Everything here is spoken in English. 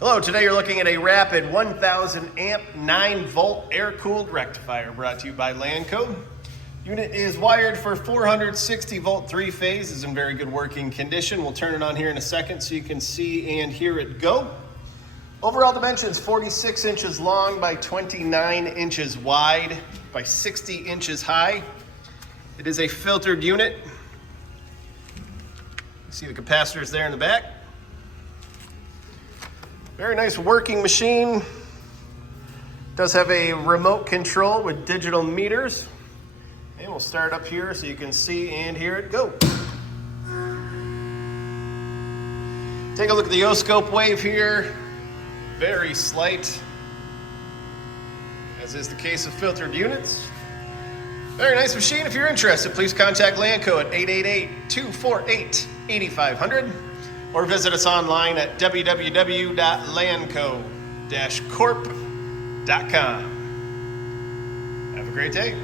Hello, today you're looking at a rapid 1000 amp 9 volt air-cooled rectifier brought to you by Lanco. Unit is wired for 460 volt 3-phase, is in very good working condition. We'll turn it on here in a second so you can see and hear it go. Overall dimensions 46 inches long by 29 inches wide by 60 inches high. It is a filtered unit. You see the capacitors there in the back. Very nice working machine. Does have a remote control with digital meters. And we'll start up here so you can see and hear it go. Take a look at the O-scope wave here. Very slight, as is the case of filtered units. Very nice machine. If you're interested, please contact Lanco at 888-248-8500 or visit us online at www.lanco-corp.com. Have a great day.